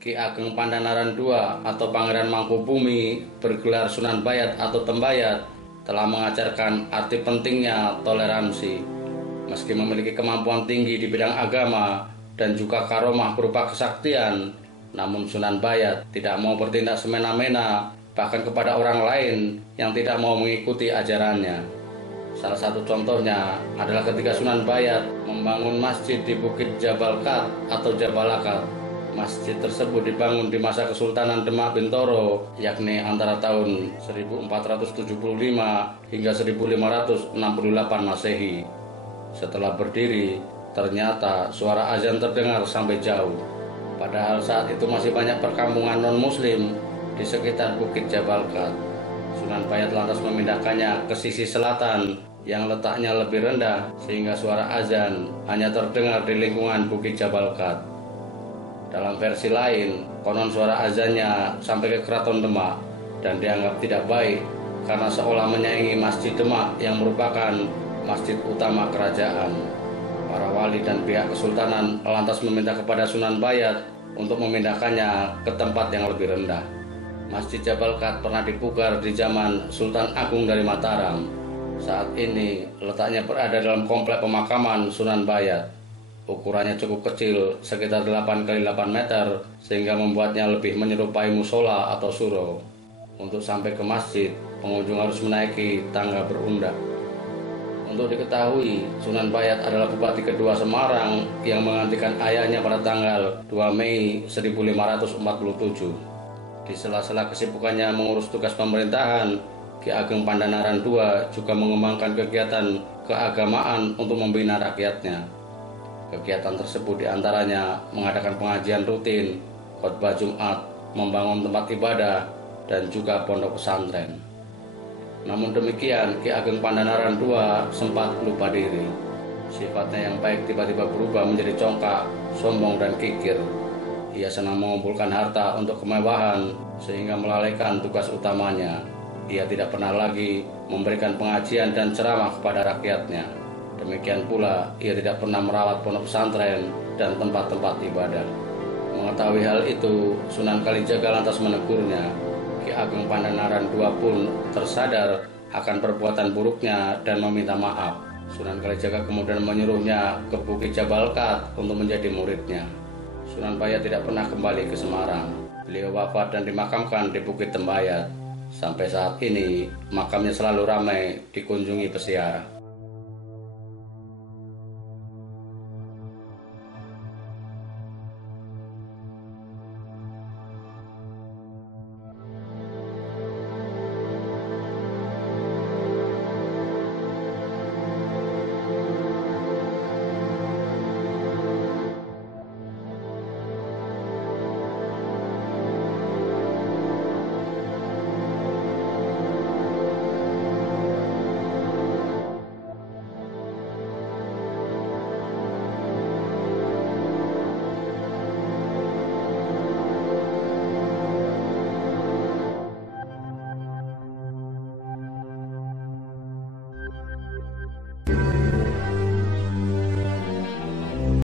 Ki Ageng Pandhanaran II atau Pangeran Mangkubumi bergelar Sunan Bayat atau Tembayat telah mengajarkan arti pentingnya toleransi. Meski memiliki kemampuan tinggi di bidang agama dan juga karomah berupa kesaktian, namun Sunan Bayat tidak mau bertindak semena-mena bahkan kepada orang lain yang tidak mau mengikuti ajarannya. Salah satu contohnya adalah ketika Sunan Bayat membangun masjid di Bukit Jabal Kat atau Jabal Akat. Masjid tersebut dibangun di masa Kesultanan Demak Bintoro, yakni antara tahun 1475 hingga 1568 Masehi. Setelah berdiri, ternyata suara azan terdengar sampai jauh. Padahal saat itu masih banyak perkampungan non-muslim di sekitar Bukit Jabal Kat. Sunan Bayat lantas memindahkannya ke sisi selatan yang letaknya lebih rendah sehingga suara azan hanya terdengar di lingkungan Bukit Jabal Kat. Dalam versi lain, konon suara azannya sampai ke Keraton Demak dan dianggap tidak baik karena seolah menyaingi Masjid Demak yang merupakan masjid utama kerajaan. Para wali dan pihak kesultanan lantas meminta kepada Sunan Bayat untuk memindahkannya ke tempat yang lebih rendah. Masjid Jabal Kat pernah dipugar di zaman Sultan Agung dari Mataram. Saat ini letaknya berada dalam komplek pemakaman Sunan Bayat. Ukurannya cukup kecil, sekitar 8 x 8 meter, sehingga membuatnya lebih menyerupai musola atau suro. Untuk sampai ke masjid, pengunjung harus menaiki tangga berundak. Untuk diketahui, Sunan Bayat adalah Bupati kedua Semarang yang menggantikan ayahnya pada tanggal 2 Mei 1547. Di sela-sela kesibukannya mengurus tugas pemerintahan, Ki Ageng Pandhanaran II juga mengembangkan kegiatan keagamaan untuk membina rakyatnya. Kegiatan tersebut diantaranya mengadakan pengajian rutin, khotbah Jumat, membangun tempat ibadah, dan juga pondok pesantren. Namun demikian, Ki Ageng Pandhanaran II sempat lupa diri. Sifatnya yang baik tiba-tiba berubah menjadi congkak, sombong, dan kikir. Ia senang mengumpulkan harta untuk kemewahan sehingga melalaikan tugas utamanya. Ia tidak pernah lagi memberikan pengajian dan ceramah kepada rakyatnya. Demikian pula, ia tidak pernah merawat pondok pesantren dan tempat-tempat ibadah. Mengetahui hal itu, Sunan Kalijaga lantas menegurnya. Ki Ageng Pandhanaran II pun tersadar akan perbuatan buruknya dan meminta maaf. Sunan Kalijaga kemudian menyuruhnya ke Bukit Jabal Kat untuk menjadi muridnya. Sunan Bayat tidak pernah kembali ke Semarang. Beliau wafat dan dimakamkan di Bukit Tembayat. Sampai saat ini, makamnya selalu ramai dikunjungi peziarah.